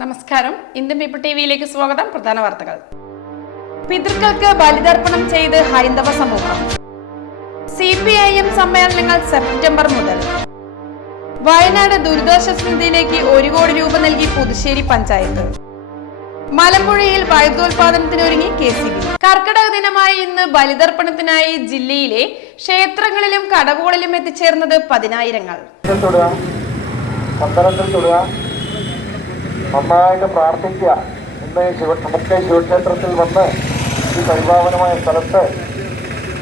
നമസ്കാരം. Indian people T വിയിലേക്ക് സ്വാഗതം. പ്രധാന വാർത്തകൾ. പിതൃക്കൾക്ക് ബലിതർപ്പണം ചെയ്ത് ഹൈന്ദവ സമൂഹം. സി പി ഐ എം സമ്മേളനങ്ങൾ സെപ്റ്റംബർ മുതൽ. വയനാട് ദുരിതാശ്വാസ നിധിയിലേക്ക് ഒരു കോടി രൂപ നൽകി പുതുശ്ശേരി പഞ്ചായത്ത്. മലമ്പുഴയിൽ വൈദ്യുതോൽപാദനത്തിനൊരുങ്ങി കെ സി ബി. കർക്കിടക ദിനമായ ഇന്ന് ബലിതർപ്പണത്തിനായി ജില്ലയിലെ ക്ഷേത്രങ്ങളിലും കടവുകളിലും എത്തിച്ചേർന്നത് പതിനായിരങ്ങൾ. നന്നായിട്ട് പ്രാർത്ഥിക്കുക. ഇന്ന് ശിവ നമുക്ക് ശിവക്ഷേത്രത്തിൽ വന്ന് ഈ പരിഭാവനമായ സ്ഥലത്ത്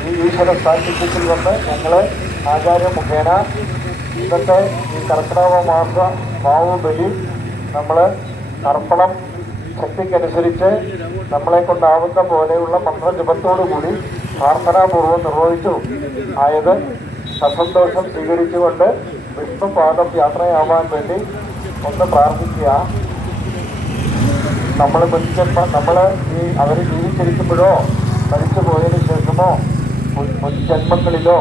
ഈ ഈശ്വര സാന്നിധ്യത്തിൽ വന്ന് ഞങ്ങൾ ആചാര്യ മുഖേന ഇന്നത്തെ ഈ കർക്കിടക മാസ മാവ് ബലി നമ്മൾ തർപ്പണം ശക്തിക്കനുസരിച്ച് നമ്മളെ കൊണ്ടാവുന്ന പോലെയുള്ള മന്ത്രജപത്തോടുകൂടി പ്രാർത്ഥനാപൂർവം നിർവഹിച്ചു. ആയത് സസന്തോഷം സ്വീകരിച്ചുകൊണ്ട് വിഷ്ണുപാദം യാത്രയാവാൻ വേണ്ടി ഒന്ന് പ്രാർത്ഥിക്കുക. നമ്മൾ മരിച്ചപ്പോൾ നമ്മൾ ഈ അവർ ജീവിച്ചിരിക്കുമ്പോഴോ മരിച്ചു പോയതിന് ശേഷമോ ജന്മങ്ങളിലോ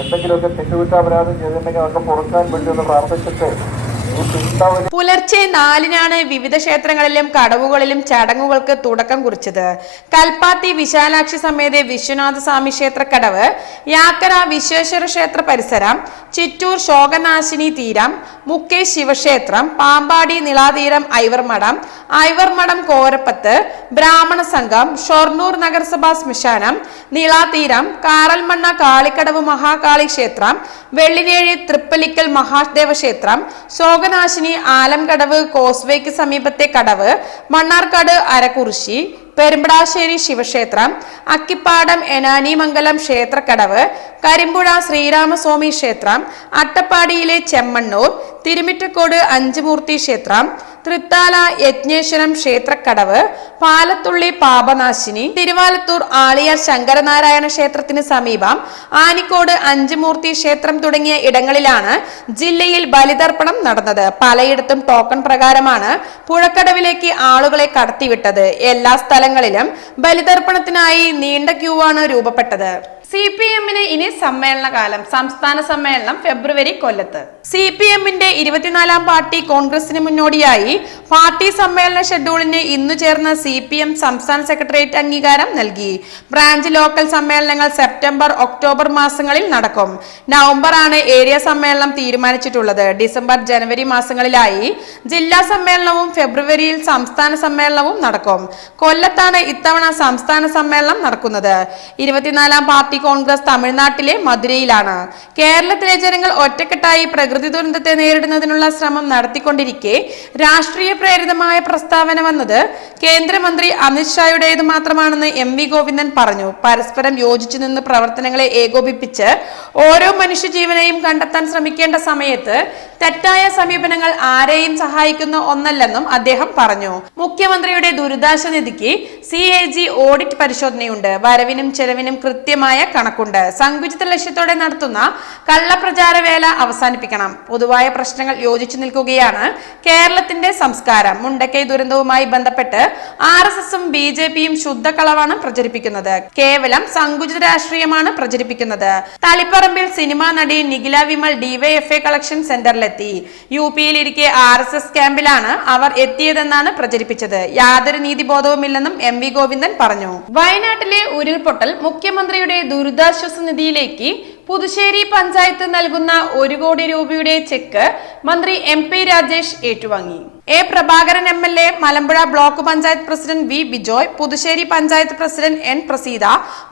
എന്തെങ്കിലുമൊക്കെ തെറ്റുകുറ്റാപരാധം ചെയ്തിട്ടുണ്ടെങ്കിൽ അതൊക്കെ പൊറുക്കാൻ വേണ്ടി ഒന്ന് പ്രാർത്ഥിച്ചിട്ട് പുലർച്ചെ നാലിനാണ് വിവിധ ക്ഷേത്രങ്ങളിലും കടവുകളിലും ചടങ്ങുകൾക്ക് തുടക്കം കുറിച്ചത്. കൽപ്പാത്തി വിശാലാക്ഷി സമേത വിശ്വനാഥ സ്വാമി ക്ഷേത്രക്കടവ് യാക്കര വിശ്വേശ്വര ക്ഷേത്ര പരിസരം ചിറ്റൂർ ശോകനാശിനി തീരം മുക്കേ ശിവക്ഷേത്രം പാമ്പാടി നിളാതീരം ഐവർമഠം ഐവർമഠം കോരപ്പത്ത് ബ്രാഹ്മണ സംഘം ഷൊർണൂർ നഗരസഭാ ശ്മശാനം നിളാതീരം കാറൽമണ്ണ കാളിക്കടവ് മഹാകാളി ക്ഷേത്രം വെള്ളിനേഴി തൃപ്പലിക്കൽ മഹാദേവ ക്ഷേത്രം ശോകനാശിനി ആലംകടവ് കോസ്വേക്ക് സമീപത്തെ കടവ് മണ്ണാർക്കാട് അരക്കുറിശി പെരുമ്പടാശ്ശേരി ശിവക്ഷേത്രം അക്കിപ്പാടം എനാനിമംഗലം ക്ഷേത്രക്കടവ് കരിമ്പുഴ ശ്രീരാമസ്വാമി ക്ഷേത്രം അട്ടപ്പാടിയിലെ ചെമ്മണ്ണൂർ തിരുമിറ്റക്കോട് അഞ്ചുമൂർത്തി ക്ഷേത്രം തൃത്താല യജ്ഞേശ്വരം ക്ഷേത്രക്കടവ് പാലത്തുള്ളി പാപനാശിനി തിരുവാലത്തൂർ ആളിയാർ ശങ്കരനാരായണ ക്ഷേത്രത്തിന് സമീപം ആനിക്കോട് അഞ്ചുമൂർത്തി ക്ഷേത്രം തുടങ്ങിയ ഇടങ്ങളിലാണ് ജില്ലയിൽ ബലിതർപ്പണം നടന്നത്. പലയിടത്തും ടോക്കൺ പ്രകാരമാണ് പുഴക്കടവിലേക്ക് ആളുകളെ കടത്തിവിട്ടത്. എല്ലാ സ്ഥലങ്ങളിലും ബലിതർപ്പണത്തിനായി നീണ്ട ക്യൂവാണ് രൂപപ്പെട്ടത്. സി പി എമ്മിന് ഇനി സമ്മേളനകാലം സംസ്ഥാന സമ്മേളനം ഫെബ്രുവരി കൊല്ലത്ത്. സി പി എമ്മിന്റെ ഇരുപത്തിനാലാം പാർട്ടി കോൺഗ്രസിന് മുന്നോടിയായി പാർട്ടി സമ്മേളന ഷെഡ്യൂളിന് ഇന്നു ചേർന്ന സി പി എം സംസ്ഥാന സെക്രട്ടേറിയറ്റ് അംഗീകാരം നൽകി. ബ്രാഞ്ച് ലോക്കൽ സമ്മേളനങ്ങൾ സെപ്റ്റംബർ ഒക്ടോബർ മാസങ്ങളിൽ നടക്കും. നവംബർ ആണ് ഏരിയ സമ്മേളനം തീരുമാനിച്ചിട്ടുള്ളത്. ഡിസംബർ ജനുവരി മാസങ്ങളിലായി ജില്ലാ സമ്മേളനവും ഫെബ്രുവരിയിൽ സംസ്ഥാന സമ്മേളനവും നടക്കും. കൊല്ലത്താണ് ഇത്തവണ സംസ്ഥാന സമ്മേളനം നടക്കുന്നത്. ഇരുപത്തിനാലാം പാർട്ടി കോൺഗ്രസ് തമിഴ്നാട്ടിലെ മധുരയിലാണ്. കേരളത്തിലെ ജനങ്ങൾ ഒറ്റക്കെട്ടായി പ്രകൃതി ദുരന്തത്തെ നേരിടുന്നതിനുള്ള ശ്രമം നടത്തിക്കൊണ്ടിരിക്കെ രാഷ്ട്രീയ പ്രേരിതമായ പ്രസ്താവന വന്നത് കേന്ദ്രമന്ത്രി അമിത്ഷായുടേത് മാത്രമാണെന്ന് എം വി ഗോവിന്ദൻ പറഞ്ഞു. പരസ്പരം യോജിച്ചു നിന്ന് പ്രവർത്തനങ്ങളെ ഏകോപിപ്പിച്ച് ഓരോ മനുഷ്യജീവനെയും കണ്ടെത്താൻ ശ്രമിക്കേണ്ട സമയത്ത് തെറ്റായ സമീപനങ്ങൾ ആരെയും സഹായിക്കുന്ന ഒന്നല്ലെന്നും അദ്ദേഹം പറഞ്ഞു. മുഖ്യമന്ത്രിയുടെ ദുരിതാശ്വാസ നിധിക്ക് സി എ ജി ഓഡിറ്റ് പരിശോധനയുണ്ട്. വരവിനും ചെലവിനും കൃത്യമായ കണക്കുണ്ട്. സങ്കുചിത ലക്ഷ്യത്തോടെ നടത്തുന്ന കള്ളപ്രചാര വേല അവസാനിപ്പിക്കണം. പൊതുവായ പ്രശ്നങ്ങൾ യോജിച്ചു നിൽക്കുകയാണ് കേരളത്തിന്റെ സംസ്കാരം. മുണ്ടക്കൈ ദുരന്തവുമായി ബന്ധപ്പെട്ട് ആർ എസ് എസും ബി ജെ പിയും ശുദ്ധക്കളവാണ് പ്രചരിപ്പിക്കുന്നത്. കേവലം സങ്കുചിത രാഷ്ട്രീയമാണ് പ്രചരിപ്പിക്കുന്നത്. തളിപ്പറമ്പിൽ സിനിമാ നടി നിഖില വിമൽ ഡിവൈഎഫ്എ കളക്ഷൻ സെന്ററിലെത്തി. യു പിയിൽ ഇരിക്കെ ആർ എസ് എസ് ക്യാമ്പിലാണ് അവർ എത്തിയതെന്നാണ് പ്രചരിപ്പിച്ചത്. യാതൊരു നീതിബോധവുമില്ലെന്നും എം വി ഗോവിന്ദൻ പറഞ്ഞു. വയനാട്ടിലെ ഉരുൾപൊട്ടൽ മുഖ്യമന്ത്രിയുടെ ദുരിതാശ്വാസ നിധിയിലേക്ക് പുതുശ്ശേരി പഞ്ചായത്ത് നൽകുന്ന ഒരു കോടി രൂപയുടെ ചെക്ക് മന്ത്രി എം പി രാജേഷ് ഏറ്റുവാങ്ങി. A Prabhakaran M L A Malampuzha block panchayat president V Bijoy Puthussery panchayat president N Praseetha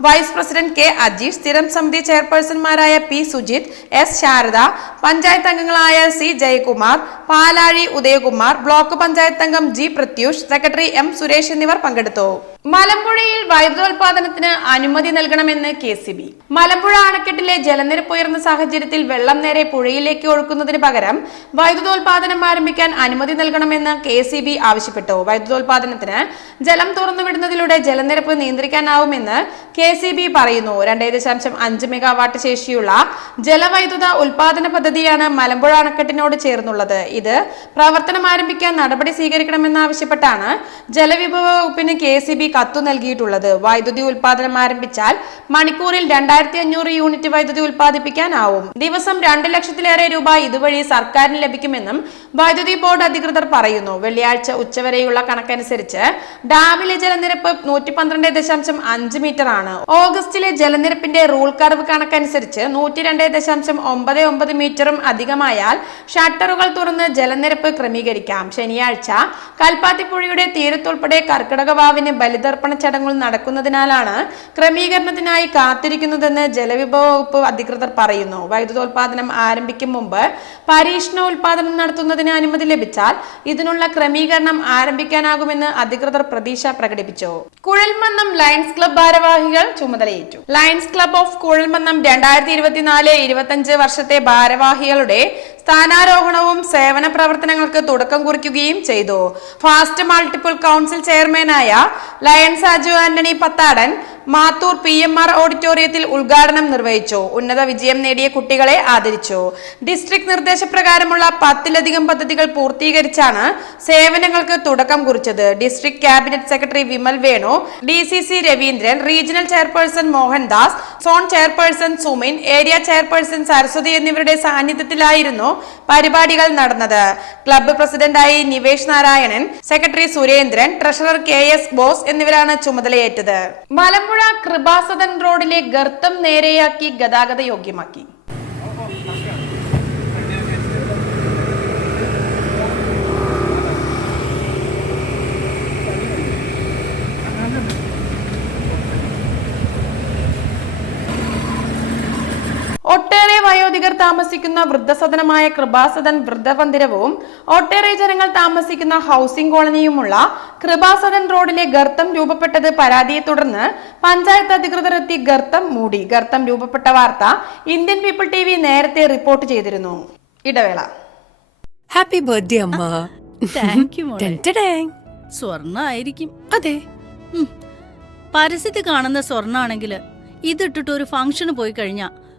vice president K Ajeesh സ്ഥിരം സമിതി ചെയർപേഴ്സൺമാരായ പി സുജിത് എസ് ശാരദ പഞ്ചായത്ത് അംഗങ്ങളായ സി ജയകുമാർ പാലാഴി ഉദയകുമാർ ബ്ലോക്ക് പഞ്ചായത്ത് അംഗം G Pratyush secretary M Suresh എന്നിവർ പങ്കെടുത്തു. മലമ്പുഴയിൽ വൈദ്യുതോൽപാദനത്തിന് അനുമതി നൽകണമെന്ന് കെ സി ബി. മലമ്പുഴ അണക്കെട്ടിലെ ജലനിരപ്പ് ഉയർന്ന സാഹചര്യത്തിൽ വെള്ളം നേരെ പുഴയിലേക്ക് ഒഴുക്കുന്നതിന് പകരം വൈദ്യുതോൽപാദനം ആരംഭിക്കാൻ അനുമതി നൽകണമെന്ന് ക്രമീകരിക്കണമെന്ന് കെ സി ബി ആവശ്യപ്പെട്ടു. വൈദ്യുതോൽപാദനത്തിന് ജലം തുറന്നുവിടുന്നതിലൂടെ ജലനിരപ്പ് നിയന്ത്രിക്കാനാവുമെന്ന് കെ സി ബി പറയുന്നു. രണ്ടേ ദശാംശം അഞ്ച് മെഗാവാട്ട് ശേഷിയുള്ള ജലവൈദ്യുത ഉൽപാദന പദ്ധതിയാണ് മലമ്പുഴ അണക്കെട്ടിനോട് ചേർന്നുള്ളത്. ഇത് പ്രവർത്തനം ആരംഭിക്കാൻ നടപടി സ്വീകരിക്കണമെന്നാവശ്യപ്പെട്ടാണ് ജലവിഭവ വകുപ്പിന് കെ സി ബി കത്തു നൽകിയിട്ടുള്ളത്. വൈദ്യുതി ഉൽപാദനം ആരംഭിച്ചാൽ മണിക്കൂറിൽ രണ്ടായിരത്തി അഞ്ഞൂറ് യൂണിറ്റ് വൈദ്യുതി ഉൽപ്പാദിപ്പിക്കാനാവും. ദിവസം രണ്ട് ലക്ഷത്തിലേറെ രൂപ ഇതുവഴി സർക്കാരിന് ലഭിക്കുമെന്നും വൈദ്യുതി ബോർഡ് അധികൃതർ പറയുന്നു. വെള്ളിയാഴ്ച ഉച്ചവരെയുള്ള കണക്കനുസരിച്ച് ഡാമിലെ ജലനിരപ്പ് നൂറ്റി പന്ത്രണ്ട് ദശാംശം അഞ്ച് മീറ്റർ ആണ് ഓഗസ്റ്റിലെ ജലനിരപ്പിന്റെ റൂൾ കർവ് കണക്കനുസരിച്ച് നൂറ്റി രണ്ട് ദശാംശം ഒമ്പത് ഒമ്പത് മീറ്ററും അധികമായാൽ ഷട്ടറുകൾ തുറന്ന് ജലനിരപ്പ് ക്രമീകരിക്കാം. ശനിയാഴ്ച കൽപ്പാത്തിപ്പുഴയുടെ തീരത്തുൾപ്പെടെ കർക്കിടക വാവിന് ബലിതർപ്പണ ചടങ്ങുകൾ നടക്കുന്നതിനാലാണ് ക്രമീകരണത്തിനായി കാത്തിരിക്കുന്നതെന്ന് ജലവിഭവ വകുപ്പ് അധികൃതർ പറയുന്നു. വൈദ്യുതോൽപാദനം ആരംഭിക്കും മുമ്പ് പരീക്ഷണ ഉൽപാദനം നടത്തുന്നതിന് അനുമതി ലഭിച്ചാൽ ഇതിനുള്ള ക്രമീകരണം ആരംഭിക്കാനാകുമെന്ന് അധികൃതർ പ്രതീക്ഷ പ്രകടിപ്പിച്ചു. കുഴൽമന്നം ലയൺസ് ക്ലബ് ഭാരവാഹികൾ ചുമതലയേറ്റു. ലയൺസ് ക്ലബ് ഓഫ് കുഴൽമന്നം രണ്ടായിരത്തി ഇരുപത്തിനാല് ഇരുപത്തഞ്ച് വർഷത്തെ ഭാരവാഹികളുടെ സ്ഥാനാരോഹണവും സേവന പ്രവർത്തനങ്ങൾക്ക് തുടക്കം കുറിക്കുകയും ചെയ്തു. ഫാസ്റ്റ് മൾട്ടിപ്പിൾ കൗൺസിൽ ചെയർമാനായ lion Saju Antony Pathadan Mathur P M R ഓഡിറ്റോറിയത്തിൽ ഉദ്ഘാടനം നിർവഹിച്ചു. ഉന്നത വിജയം നേടിയ കുട്ടികളെ ആദരിച്ചു. ഡിസ്ട്രിക്ട് നിർദ്ദേശപ്രകാരമുള്ള പത്തിലധികം പദ്ധതികൾ പൂർത്തീകരിച്ചാണ് സേവനങ്ങൾക്ക് തുടക്കം കുറിച്ചത്. District cabinet secretary Vimal Venu D C C Raveendran regional chairperson Mohandas zone chairperson Sumin area chairperson Saraswathi എന്നിവരുടെ സാന്നിധ്യത്തിലായിരുന്നു പരിപാടികൾ നടന്നത്. ക്ലബ്ബ് പ്രസിഡന്റായി Nivesh Narayanan secretary Surendran treasurer K S Bose എന്നിവരാണ് ചുമതലയേറ്റത്. മലമ്പുഴ കൃപാസദൻ റോഡിലെ ഗർത്തം നേരെയാക്കി ഗതാഗത യോഗ്യമാക്കി വയോധികർ താമസിക്കുന്ന വൃദ്ധസദനമായ കൃപാസദൻ വൃദ്ധമന്ദിരവും ഒട്ടേറെ ജനങ്ങൾ താമസിക്കുന്ന ഹൗസിംഗ് കോളനിയുമുള്ള കൃപാസദൻ റോഡിലെ ഗർത്തം രൂപപ്പെട്ടത് പരാതിയെ തുടർന്ന് പഞ്ചായത്ത് അധികൃതർ എത്തി ഗർത്തം മൂടി. ഗർത്തം രൂപപ്പെട്ട വാർത്ത ഇന്ത്യൻ പീപ്പിൾ ടി നേരത്തെ റിപ്പോർട്ട് ചെയ്തിരുന്നു. ഇടവേള. ഹാപ്പി ബർത്ത്ഡേ അമ്മ. Thank you. സ്വർണ ആയിരിക്കും അതെ. പരസ്യത്തിൽ കാണുന്ന സ്വർണാണെങ്കിൽ ഇതിട്ടിട്ട് ഒരു ഫംഗ്ഷന് പോയി കഴിഞ്ഞാ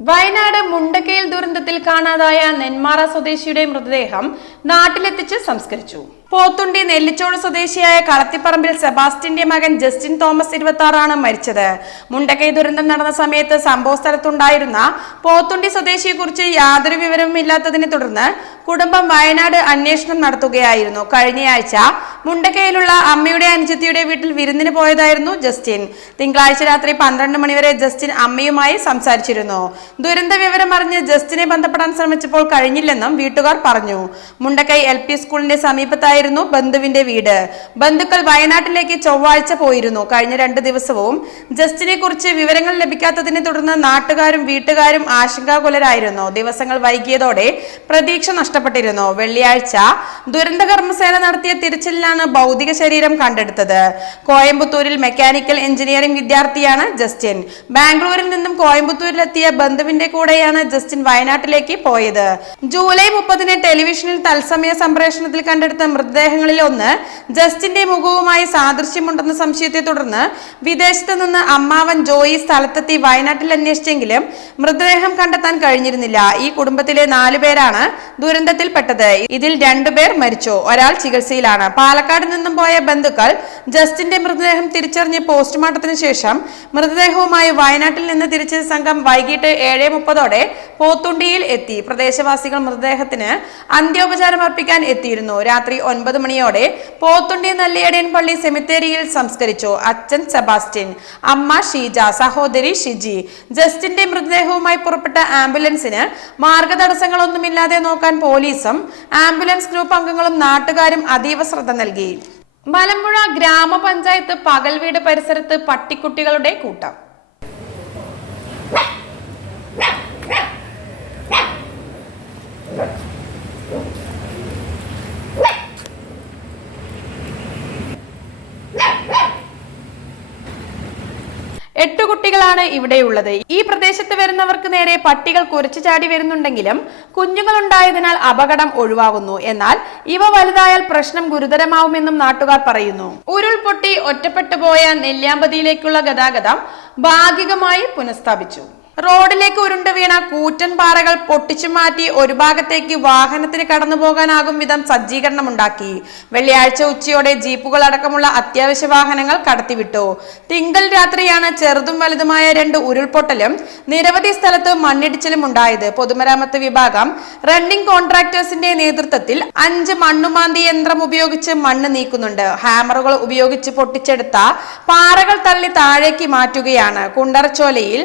വയനാട് മുണ്ടക്കയിൽ ദുരന്തത്തിൽ കാണാതായ നെന്മാറ സ്വദേശിയുടെ മൃതദേഹം നാട്ടിലെത്തിച്ച് സംസ്കരിച്ചു. പോത്തുണ്ടി നെല്ലിച്ചോട് സ്വദേശിയായ കളത്തിപ്പറമ്പിൽ സെബാസ്റ്റിന്റെ മകൻ ജസ്റ്റിൻ തോമസ് ഇരുപത്തി ആറാണ് മരിച്ചത്. മുണ്ടക്കൈ ദുരന്തം നടന്ന സമയത്ത് സംഭവ സ്ഥലത്തുണ്ടായിരുന്ന പോത്തുണ്ടി സ്വദേശിയെക്കുറിച്ച് യാതൊരു വിവരവും ഇല്ലാത്തതിനെ തുടർന്ന് കുടുംബം വയനാട് അന്വേഷണം നടത്തുകയായിരുന്നു. കഴിഞ്ഞയാഴ്ച മുണ്ടക്കയിലുള്ള അമ്മയുടെ അനുജത്തിയുടെ വീട്ടിൽ വിരുന്നിന് പോയതായിരുന്നു ജസ്റ്റിൻ. തിങ്കളാഴ്ച രാത്രി പന്ത്രണ്ട് മണിവരെ ജസ്റ്റിൻ അമ്മയുമായി സംസാരിച്ചിരുന്നു. ദുരന്ത വിവരം അറിഞ്ഞ് ജസ്റ്റിനെ ബന്ധപ്പെടാൻ ശ്രമിച്ചപ്പോൾ കഴിഞ്ഞില്ലെന്നും വീട്ടുകാർ പറഞ്ഞു. മുണ്ടക്കൈ എൽ സ്കൂളിന്റെ സ്കൂളിന്റെ സമീപത്തായിരുന്നു ബന്ധുവിന്റെ വീട്. ബന്ധുക്കൾ വയനാട്ടിലേക്ക് ചൊവ്വാഴ്ച പോയിരുന്നു. കഴിഞ്ഞ രണ്ട് ദിവസവും ജസ്റ്റിനെ കുറിച്ച് വിവരങ്ങൾ ലഭിക്കാത്തതിനെ തുടർന്ന് നാട്ടുകാരും വീട്ടുകാരും ആശങ്കാകുലരായിരുന്നു. ദിവസങ്ങൾ വൈകിയതോടെ പ്രതീക്ഷ നഷ്ടപ്പെട്ടിരുന്നു. വെള്ളിയാഴ്ച ദുരന്ത കർമ്മസേന നടത്തിയ തിരച്ചിലിലാണ് ഭൗതിക ശരീരം കണ്ടെടുത്തത്. കോയമ്പത്തൂരിൽ മെക്കാനിക്കൽ എഞ്ചിനീയറിംഗ് വിദ്യാർത്ഥിയാണ് ജസ്റ്റിൻ. ബാംഗ്ലൂരിൽ നിന്നും കോയമ്പത്തൂരിലെത്തിയ ബന്ധുവിന്റെ കൂടെയാണ് ജസ്റ്റിൻ വയനാട്ടിലേക്ക് പോയത്. ജൂലൈ മുപ്പതിന് ടെലിവിഷനിൽ തത്സമയ സംപ്രേഷണത്തിൽ കണ്ടെടുത്ത മൃതദേഹങ്ങളിൽ ഒന്ന് ജസ്റ്റിന്റെ മുഖവുമായി സാദൃശ്യമുണ്ടെന്ന സംശയത്തെ തുടർന്ന് വിദേശത്ത് നിന്ന് അമ്മാവൻ ജോയി സ്ഥലത്തെത്തി വയനാട്ടിൽ അന്വേഷിച്ചെങ്കിലും മൃതദേഹം കണ്ടെത്താൻ കഴിഞ്ഞിരുന്നില്ല. ഈ കുടുംബത്തിലെ നാലു പേരാണ് ദുരന്തത്തിൽപ്പെട്ടത്. ഇതിൽ രണ്ടുപേർ മരിച്ചു. ഒരാൾ ചികിത്സയിലാണ്. പാലക്കാട് നിന്നും പോയ ബന്ധുക്കൾ ജസ്റ്റിന്റെ മൃതദേഹം തിരിച്ചറിഞ്ഞ് പോസ്റ്റ്മോർട്ടത്തിന് ശേഷം മൃതദേഹവുമായി വയനാട്ടിൽ നിന്ന് തിരിച്ച സംഘം വൈകിട്ട് ഏഴ് മുപ്പതോടെ പോത്തുണ്ടിയിൽ എത്തി. പ്രദേശവാസികൾ മൃതദേഹത്തിന് അന്ത്യോപചാരം അർപ്പിക്കാൻ എത്തിയിരുന്നു. രാത്രി ഒൻപത് മണിയോടെ പോത്തുണ്ടി നല്ലിയടയൻ പള്ളി സെമിത്തേരിയിൽ സംസ്കരിച്ചു അച്ഛൻ സെബാസ്റ്റ്യൻ അമ്മ ഷീജ സഹോദരി ഷിജി. ജസ്റ്റിന്റെ മൃതദേഹവുമായി പുറപ്പെട്ട ആംബുലൻസിന് മാർഗതടസ്സങ്ങളൊന്നുമില്ലാതെ നോക്കാൻ പോലീസും ആംബുലൻസ് ഗ്രൂപ്പ് അംഗങ്ങളും നാട്ടുകാരും അതീവ ശ്രദ്ധ നൽകി. മലമ്പുഴ ഗ്രാമപഞ്ചായത്ത് പകൽവീട് പരിസരത്ത് പട്ടിക്കുട്ടികളുടെ കൂട്ടം. കുട്ടികളാണ് ഇവിടെയുള്ളത്. ഈ പ്രദേശത്ത് വരുന്നവർക്ക് നേരെ പട്ടികൾ കുരച്ചു ചാടി വരുന്നുണ്ടെങ്കിലും കുഞ്ഞുങ്ങളുണ്ടായതിനാൽ അപകടം ഒഴിവാകുന്നു. എന്നാൽ ഇവ വലുതായാൽ പ്രശ്നം ഗുരുതരമാവുമെന്നും നാട്ടുകാർ പറയുന്നു. ഉരുൾപൊട്ടി ഒറ്റപ്പെട്ടു പോയ നെല്ലിയാമ്പതിയിലേക്കുള്ള ഗതാഗതം ഭാഗികമായി പുനഃസ്ഥാപിച്ചു. റോഡിലേക്ക് ഉരുണ്ടു വീണ കൂറ്റൻ പാറകൾ പൊട്ടിച്ചു മാറ്റി ഒരു ഭാഗത്തേക്ക് വാഹനത്തിന് കടന്നു പോകാനാകും വിധം സജ്ജീകരണമുണ്ടാക്കി. വെള്ളിയാഴ്ച ഉച്ചയോടെ ജീപ്പുകൾ അടക്കമുള്ള അത്യാവശ്യ വാഹനങ്ങൾ കടത്തിവിട്ടു. തിങ്കൾ രാത്രിയാണ് ചെറുതും വലുതുമായ രണ്ട് ഉരുൾപൊട്ടലും നിരവധി സ്ഥലത്ത് മണ്ണിടിച്ചിലും ഉണ്ടായത്. പൊതുമരാമത്ത് വിഭാഗം റണ്ണിംഗ് കോൺട്രാക്ടേഴ്സിന്റെ നേതൃത്വത്തിൽ അഞ്ച് മണ്ണുമാന്തി യന്ത്രം ഉപയോഗിച്ച് മണ്ണ് നീക്കുന്നുണ്ട്. ഹാമറുകൾ ഉപയോഗിച്ച് പൊട്ടിച്ചെടുത്ത പാറകൾ തള്ളി താഴേക്ക് മാറ്റുകയാണ്. കുണ്ടറച്ചോലയിൽ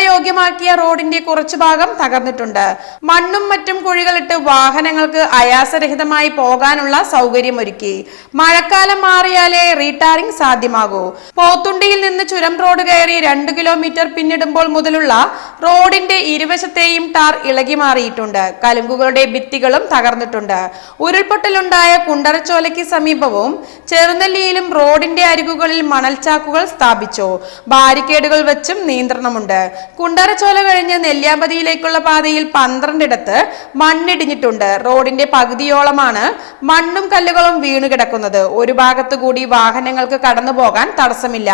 സഞ്ചാരയോഗ്യമാക്കിയ റോഡിന്റെ കുറച്ചു ഭാഗം തകർന്നിട്ടുണ്ട്. മണ്ണും മറ്റും കുഴികളിട്ട് വാഹനങ്ങൾക്ക് അയാസരഹിതമായി പോകാനുള്ള സൗകര്യമൊരുക്കി. മഴക്കാലം മാറിയാലേ റീടാറിംഗ് സാധ്യമാകൂ. പോത്തുണ്ടിയിൽ നിന്ന് ചുരം റോഡ് കയറി രണ്ട് കിലോമീറ്റർ പിന്നിടുമ്പോൾ മുതലുള്ള റോഡിന്റെ ഇരുവശത്തെയും ടാർ ഇളകി മാറിയിട്ടുണ്ട്. കലുങ്കുകളുടെ ഭിത്തികളും തകർന്നിട്ടുണ്ട്. ഉരുൾപൊട്ടലുണ്ടായ കുണ്ടറച്ചോലയ്ക്ക് സമീപവും ചെറുനെല്ലിയിലും റോഡിന്റെ അരികുകളിൽ മണൽച്ചാക്കുകൾ സ്ഥാപിച്ചു. ബാരിക്കേഡുകൾ വെച്ചും നിയന്ത്രണമുണ്ട്. കുണ്ടറച്ചോല കഴിഞ്ഞ് നെല്ലിയാമ്പതിയിലേക്കുള്ള പാതയിൽ പന്ത്രണ്ടിടത്ത് മണ്ണിടിഞ്ഞിട്ടുണ്ട്. റോഡിന്റെ പകുതിയോളമാണ് മണ്ണും കല്ലുകളും വീണു കിടക്കുന്നത്. ഒരു ഭാഗത്തു കൂടി വാഹനങ്ങൾക്ക് കടന്നു പോകാൻ തടസ്സമില്ല.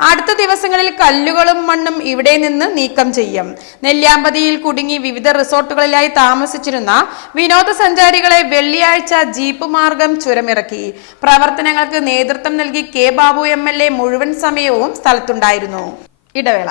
അടുത്ത ദിവസങ്ങളിൽ കല്ലുകളും മണ്ണും ഇവിടെ നിന്ന് നീക്കം ചെയ്യും. നെല്ലിയാമ്പതിയിൽ കുടുങ്ങി വിവിധ റിസോർട്ടുകളിലായി താമസിച്ചിരുന്ന വിനോദസഞ്ചാരികളെ വെള്ളിയാഴ്ച ജീപ്പ് മാർഗം ചുരമിറക്കി. പ്രവർത്തനങ്ങൾക്ക് നേതൃത്വം നൽകി കെ ബാബു എ മുഴുവൻ സമയവും സ്ഥലത്തുണ്ടായിരുന്നു. ഇടവേള.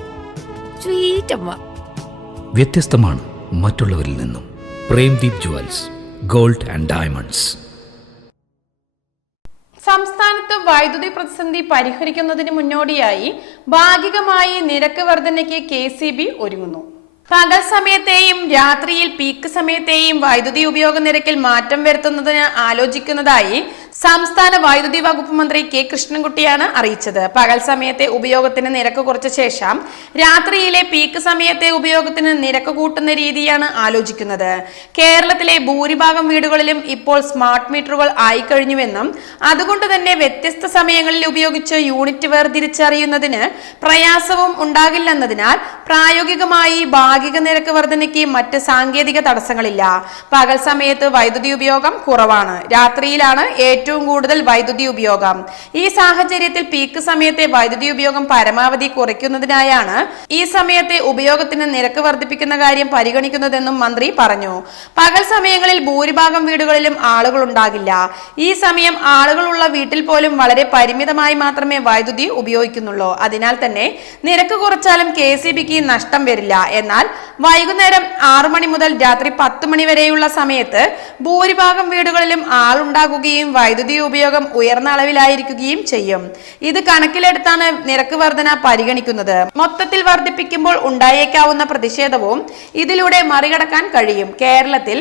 സ്വീറ്റ് അമ്മ വ്യത്യസ്തമാണ് മറ്റുള്ളവരിൽ നിന്നും. Premdeep jewels gold and diamonds. സംസ്ഥാനത്ത് വൈദ്യുതി പ്രതിസന്ധി പരിഹരിക്കുന്നതിന് മുന്നോടിയായി ഭാഗികമായി നിരക്ക് വർധനയ്ക്ക് കെ സി ബി ഒരുങ്ങുന്നു. പകൽ സമയത്തെയും രാത്രിയിൽ പീക്ക് സമയത്തെയും വൈദ്യുതി ഉപയോഗ നിരക്കിൽ മാറ്റം വരുത്തുന്നതിന് ആലോചിക്കുന്നതായി സംസ്ഥാന വൈദ്യുതി വകുപ്പ് മന്ത്രി കെ കൃഷ്ണൻകുട്ടിയാണ് അറിയിച്ചത്. പകൽ സമയത്തെ ഉപയോഗത്തിന് നിരക്ക് കുറച്ച ശേഷം രാത്രിയിലെ പീക്ക് സമയത്തെ ഉപയോഗത്തിന് നിരക്ക് കൂട്ടുന്ന രീതിയാണ് ആലോചിക്കുന്നത്. കേരളത്തിലെ ഭൂരിഭാഗം വീടുകളിലും ഇപ്പോൾ സ്മാർട്ട് മീറ്ററുകൾ ആയിക്കഴിഞ്ഞുവെന്നും അതുകൊണ്ട് തന്നെ വ്യത്യസ്ത സമയങ്ങളിൽ ഉപയോഗിച്ച് യൂണിറ്റ് വേർതിരിച്ചറിയുന്നതിന് പ്രയാസവും ഉണ്ടാകില്ലെന്നതിനാൽ പ്രായോഗികമായി ഭാഗിക നിരക്ക് വർധനയ്ക്ക് മറ്റ് സാങ്കേതിക തടസ്സങ്ങളില്ല. പകൽ സമയത്ത് വൈദ്യുതി ഉപയോഗം കുറവാണ്. രാത്രിയിലാണ് ഏറ്റവും കൂടുതൽ വൈദ്യുതി ഉപയോഗം. ഈ സാഹചര്യത്തിൽ പീക്ക് സമയത്തെ വൈദ്യുതി ഉപയോഗം പരമാവധി കുറയ്ക്കുന്നതിനായാണ് ഈ സമയത്തെ ഉപയോഗത്തിന് നിരക്ക് വർദ്ധിപ്പിക്കുന്ന കാര്യം പരിഗണിക്കുന്നതെന്നും മന്ത്രി പറഞ്ഞു. പകൽ സമയങ്ങളിൽ ഭൂരിഭാഗം വീടുകളിലും ആളുകൾ ഉണ്ടാകില്ല. ഈ സമയം ആളുകളുള്ള വീട്ടിൽ പോലും വളരെ പരിമിതമായി മാത്രമേ വൈദ്യുതി ഉപയോഗിക്കുന്നുള്ളൂ. അതിനാൽ തന്നെ നിരക്ക് കുറച്ചാലും കെ സി ബിക്ക് നഷ്ടം വരില്ല. എന്നാൽ വൈകുന്നേരം ആറു മണി മുതൽ രാത്രി പത്ത് മണി വരെയുള്ള സമയത്ത് ഭൂരിഭാഗം വീടുകളിലും ആളുണ്ടാകുകയും വൈദ്യുതി ഉപയോഗം ഉയർന്ന അളവിലായിരിക്കുകയും ചെയ്യും. ഇത് കണക്കിലെടുത്താണ് നിരക്ക് വർധന പരിഗണിക്കുന്നത്. മൊത്തത്തിൽ വർദ്ധിപ്പിക്കുമ്പോൾ ഉണ്ടായേക്കാവുന്ന പ്രതിഷേധവും ഇതിലൂടെ മറികടക്കാൻ കഴിയും. കേരളത്തിൽ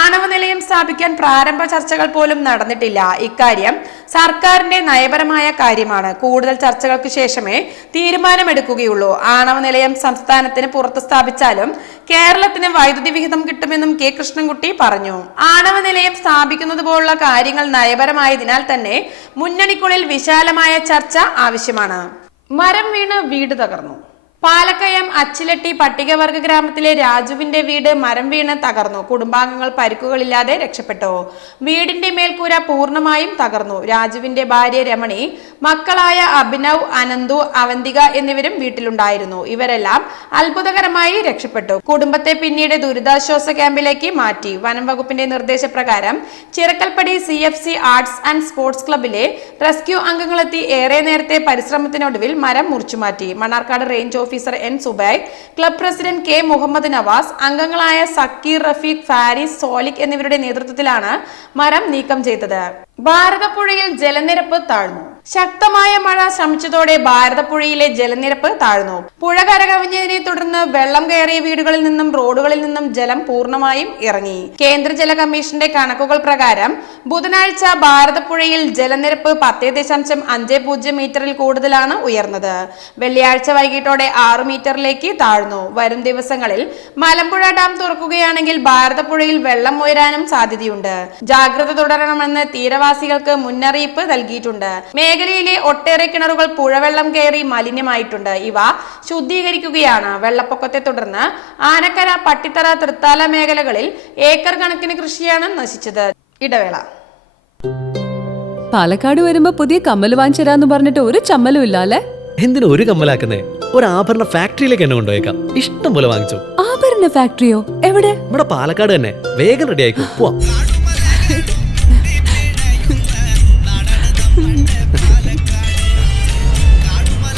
ആണവ നിലയം സ്ഥാപിക്കാൻ പ്രാരംഭ ചർച്ചകൾ പോലും നടന്നിട്ടില്ല. ഇക്കാര്യം സർക്കാരിന്റെ നയപരമായ കാര്യമാണ്. കൂടുതൽ ചർച്ചകൾക്ക് ശേഷമേ തീരുമാനമെടുക്കുകയുള്ളൂ. ആണവ നിലയം സംസ്ഥാനത്തിന് പുറത്ത് സ്ഥാപിച്ചാലും കേരളത്തിന് വൈദ്യുതി വിഹിതം കിട്ടുമെന്നും കെ കൃഷ്ണൻകുട്ടി പറഞ്ഞു. ആണവ നിലയം സ്ഥാപിക്കുന്നത് പോലുള്ള കാര്യങ്ങൾ നയപരമായതിനാൽ തന്നെ മുന്നണിക്കുള്ളിൽ വിശാലമായ ചർച്ച ആവശ്യമാണ്. മരം വീണ് വീട് തകർന്നു. പാലക്കയം അച്ചിലട്ടി പട്ടികവർഗ ഗ്രാമത്തിലെ രാജുവിന്റെ വീട് മരം വീണ് തകർന്നു. കുടുംബാംഗങ്ങൾ പരിക്കുകളില്ലാതെ രക്ഷപ്പെട്ടു. വീടിന്റെ മേൽക്കൂര പൂർണമായും തകർന്നു. രാജുവിന്റെ ഭാര്യ രമണി മക്കളായ അഭിനവ് അനന്തു അവന്തിക എന്നിവരും വീട്ടിലുണ്ടായിരുന്നു. ഇവരെല്ലാം അത്ഭുതകരമായി രക്ഷപ്പെട്ടു. കുടുംബത്തെ പിന്നീട് ദുരിതാശ്വാസ ക്യാമ്പിലേക്ക് മാറ്റി. വനം വകുപ്പിന്റെ നിർദ്ദേശപ്രകാരം Chirakkalpadi C F C arts and sports ക്ലബിലെ rescue അംഗങ്ങളെത്തി ഏറെ നേരത്തെ പരിശ്രമത്തിനൊടുവിൽ മരം മുറിച്ചുമാറ്റി. Mannarkkad range officer N Subai club president K Muhammad Nawaz അംഗങ്ങളായ സക്കീർ റഫീഖ് ഫാരിസ് സോലിക് എന്നിവരുടെ നേതൃത്വത്തിലാണ് മരം നീക്കം ചെയ്തത്. ഭാരതപ്പുഴയിൽ ജലനിരപ്പ് താഴ്ന്നു. ശക്തമായ മഴ ശമിച്ചതോടെ ഭാരതപ്പുഴയിലെ ജലനിരപ്പ് താഴ്ന്നു. പുഴ കരകവിഞ്ഞതിനെ തുടർന്ന് വെള്ളം കയറിയ വീടുകളിൽ നിന്നും റോഡുകളിൽ നിന്നും ജലം പൂർണമായും ഇറങ്ങി. കേന്ദ്ര ജല കമ്മീഷന്റെ കണക്കുകൾ പ്രകാരം ബുധനാഴ്ച ഭാരതപ്പുഴയിൽ ജലനിരപ്പ് പത്തേ ദശാംശം അഞ്ച് പൂജ്യം മീറ്ററിൽ കൂടുതലാണ് ഉയർന്നത്. വെള്ളിയാഴ്ച വൈകിട്ടോടെ ആറ് മീറ്ററിലേക്ക് താഴ്ന്നു. വരും ദിവസങ്ങളിൽ മലമ്പുഴ ഡാം തുറക്കുകയാണെങ്കിൽ ഭാരതപ്പുഴയിൽ വെള്ളം ഉയരാനും സാധ്യതയുണ്ട്. ജാഗ്രത തുടരണമെന്ന് തീരവാസികൾക്ക് മുന്നറിയിപ്പ് നൽകിയിട്ടുണ്ട്. മേഖലയിലെ ഒട്ടേറെ കിണറുകൾ പുഴവെള്ളം കയറി മലിനമായിട്ടുണ്ട്. ഇവ ശുദ്ധീകരിക്കുകയാണ്. വെള്ളപ്പൊക്കത്തെ തുടർന്ന് ആനക്കര പട്ടിത്തറ തൃത്താല മേഖലകളിൽ ഏക്കർ കണക്കിന് കൃഷിയാണ് നശിച്ചത്. ഇടവേള. പാലക്കാട് വരുമ്പോ പുതിയ കമ്മൽ വാങ്ങിച്ചു പറഞ്ഞിട്ട് ഒരു ചമ്മലും ഇല്ല അല്ലേ എന്തിനു ഒരു കമ്മലാക്കുന്നേ? ഒരു ആഭരണ ഫാക്ടറിയിലേക്ക് എന്നെ കൊണ്ടുപോയേക്കാം. ഇഷ്ടം പോലെ വാങ്ങിച്ചു. ആഭരണ ഫാക്ടറിയോ? എവിടെ? ഇവിടെ പാലക്കാട് തന്നെ. വേഗം റെഡി ആയിക്കോ. പോവാം.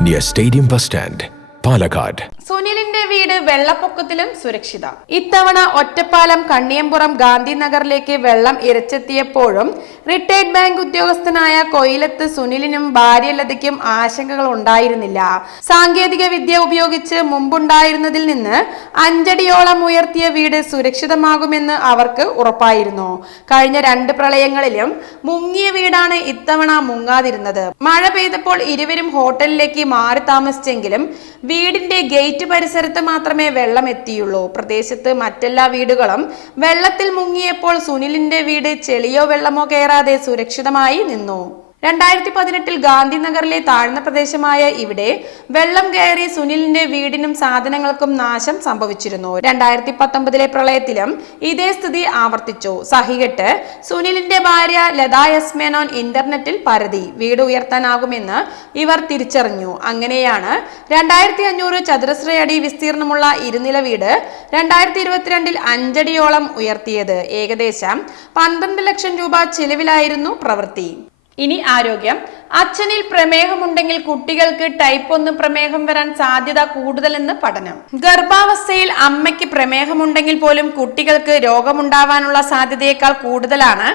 near Stadium Bus Stand, Palakkad. വെള്ളപ്പൊക്കത്തിലും സുരക്ഷിത. ഇത്തവണ ഒറ്റപ്പാലം കണ്ണിയമ്പുറം ഗാന്ധിനഗറിലേക്ക് വെള്ളം ഇരച്ചെത്തിയപ്പോഴും റിട്ടയർഡ് ബാങ്ക് ഉദ്യോഗസ്ഥനായ കൊയിലത്ത് സുനിലിനും ഭാര്യ ലതയ്ക്കും ആശങ്കകൾ ഉണ്ടായിരുന്നില്ല. സാങ്കേതിക വിദ്യ ഉപയോഗിച്ച് മുമ്പുണ്ടായിരുന്നതിൽ നിന്ന് അഞ്ചടിയോളം ഉയർത്തിയ വീട് സുരക്ഷിതമാകുമെന്ന് അവർക്ക് ഉറപ്പായിരുന്നു. കഴിഞ്ഞ രണ്ട് പ്രളയങ്ങളിലും മുങ്ങിയ വീടാണ് ഇത്തവണ മുങ്ങാതിരുന്നത്. മഴ പെയ്തപ്പോൾ ഇരുവരും ഹോട്ടലിലേക്ക് മാറി താമസിച്ചെങ്കിലും വീടിന്റെ ഗേറ്റ് പരിസരത്ത് മാത്രമേ വെള്ളം എത്തിയുള്ളൂ പ്രദേശത്ത് മറ്റെല്ലാ വീടുകളും വെള്ളത്തിൽ മുങ്ങിയപ്പോൾ സുനിലിന്റെ വീട് ചെളിയോ വെള്ളമോ കയറാതെ സുരക്ഷിതമായി നിന്നു. രണ്ടായിരത്തി പതിനെട്ടിൽ ഗാന്ധിനഗറിലെ താഴ്ന്ന പ്രദേശമായ ഇവിടെ വെള്ളം കയറി സുനിലിന്റെ വീടിനും സാധനങ്ങൾക്കും നാശം സംഭവിച്ചിരുന്നു. രണ്ടായിരത്തി പത്തൊമ്പതിലെ പ്രളയത്തിലും ഇതേ സ്ഥിതി ആവർത്തിച്ചു. സഹികെട്ട് സുനിലിന്റെ ഭാര്യ ലതാ എസ് മേനോൻ ഇന്റർനെറ്റിൽ പരതി. വീട് ഉയർത്താനാകുമെന്ന് ഇവർ തിരിച്ചറിഞ്ഞു. അങ്ങനെയാണ് രണ്ടായിരത്തി അഞ്ഞൂറ് ചതുരശ്രയടി വിസ്തീർണമുള്ള ഇരുനില വീട് രണ്ടായിരത്തി ഇരുപത്തിരണ്ടിൽ അഞ്ചടിയോളം ഉയർത്തിയത്. ഏകദേശം പന്ത്രണ്ട് ലക്ഷം രൂപ ചിലവിലായിരുന്നു പ്രവൃത്തി. ഇനി ആരോഗ്യം. അച്ഛനിൽ പ്രമേഹമുണ്ടെങ്കിൽ കുട്ടികൾക്ക് ടൈപ്പ് ഒന്ന് പ്രമേഹം വരാൻ സാധ്യത കൂടുതലെന്ന് പഠനം. ഗർഭാവസ്ഥയിൽ അമ്മയ്ക്ക് പ്രമേഹമുണ്ടെങ്കിൽ പോലും കുട്ടികൾക്ക് രോഗമുണ്ടാവാനുള്ള സാധ്യതയേക്കാൾ കൂടുതലാണ്.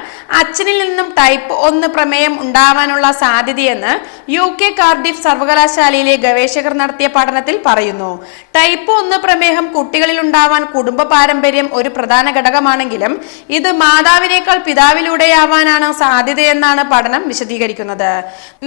അച്ഛനിൽ നിന്നും ടൈപ്പ് ഒന്ന് പ്രമേയം ഉണ്ടാവാനുള്ള സാധ്യതയെന്ന് യു കെ കാർഡിഫ് സർവകലാശാലയിലെ ഗവേഷകർ നടത്തിയ പഠനത്തിൽ പറയുന്നു. ടൈപ്പ് ഒന്ന് പ്രമേഹം കുട്ടികളിൽ ഉണ്ടാവാൻ കുടുംബ പാരമ്പര്യം ഒരു പ്രധാന ഘടകമാണെങ്കിലും ഇത് മാതാവിനേക്കാൾ പിതാവിലൂടെയാവാനാണ് സാധ്യതയെന്നാണ് പഠനം വിശദീകരിക്കുന്നത്.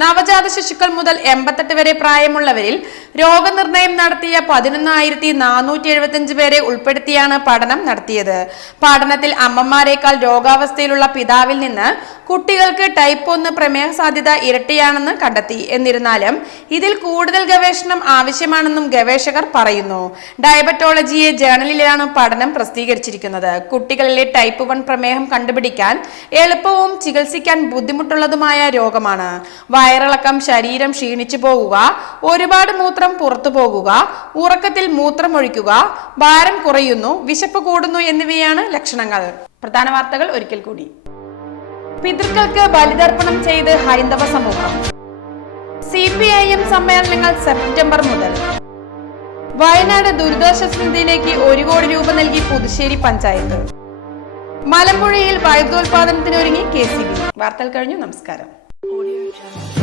നവജാത ശിശുക്കൾ മുതൽ എൺപത്തെട്ട് വരെ പ്രായമുള്ളവരിൽ രോഗനിർണയം നടത്തിയ പതിനൊന്നായിരത്തി നാനൂറ്റി എഴുപത്തിയഞ്ച് പേരെ ഉൾപ്പെടുത്തിയാണ് പഠനം നടത്തിയത്. പഠനത്തിൽ അമ്മമാരെക്കാൾ രോഗാവസ്ഥയിലുള്ള പിതാവിൽ നിന്ന് കുട്ടികൾക്ക് ടൈപ്പ് ഒന്ന് പ്രമേഹ സാധ്യത ഇരട്ടിയാണെന്ന് കണ്ടെത്തി. എന്നിരുന്നാലും ഇതിൽ കൂടുതൽ ഗവേഷണം ആവശ്യമാണെന്നും ഗവേഷകർ പറയുന്നു. ഡയബറ്റോളജിയെ ജേണലിലാണ് പഠനം പ്രസിദ്ധീകരിച്ചിരിക്കുന്നത്. കുട്ടികളിലെ ടൈപ്പ് വൺ പ്രമേഹം കണ്ടുപിടിക്കാൻ എളുപ്പവും ചികിത്സിക്കാൻ ബുദ്ധിമുട്ടുള്ളതുമായ രോഗമാണ്. വയറിളക്കം ശരീരം ക്ഷീണിച്ചു പോകുക ഒരുപാട് മൂത്രം പുറത്തു പോകുക ഉറക്കത്തിൽ മൂത്രം ഒഴിക്കുക ഭാരം കുറയുന്നു വിശപ്പ് കൂടുന്നു എന്നിവയാണ് ലക്ഷണങ്ങൾ. പ്രധാന വാർത്തകൾ ഒരിക്കൽ കൂടി. പിതൃക്കൾക്ക് ബലിതർപ്പണം ചെയ്ത് ഹൈന്ദവ സമൂഹം. സി പി ഐ എം സമ്മേളനങ്ങൾ സെപ്റ്റംബർ മുതൽ. വയനാട് ദുരിതാശ്വാസ നിധിയിലേക്ക് ഒരു കോടി രൂപ നൽകി പുതുശ്ശേരി പഞ്ചായത്ത്. മലമ്പുഴയിൽ വൈദ്യുതോൽപാദനത്തിനൊരുങ്ങി കെ സി ബി. വാർത്തകൾ കഴിഞ്ഞു. നമസ്കാരം. Audio Jungle.